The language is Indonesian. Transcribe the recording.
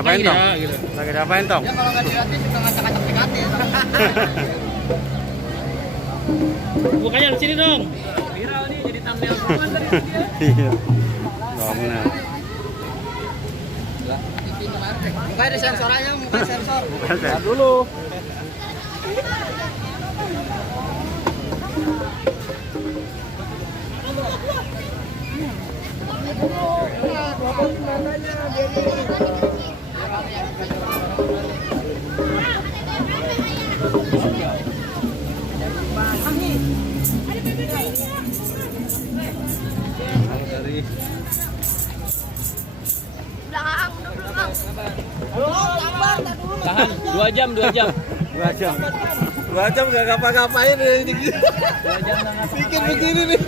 diapain Tong? Gitu. Lagi diapain Tong? Ya kalau nggak dilatih suka ngacak-ngacak dikati. Bukanya di sini dong. Viral nih jadi thumbnail semua dari dia. Iya. Benar. Mukanya ada sensornya, muka sensor. Lihat dulu. Tahan 2 jam, 2 jam. 2 jam. 2 jam gak ngapa-ngapain ini. 2 jam enggak ngapa-ngapain. Bikin begini nih.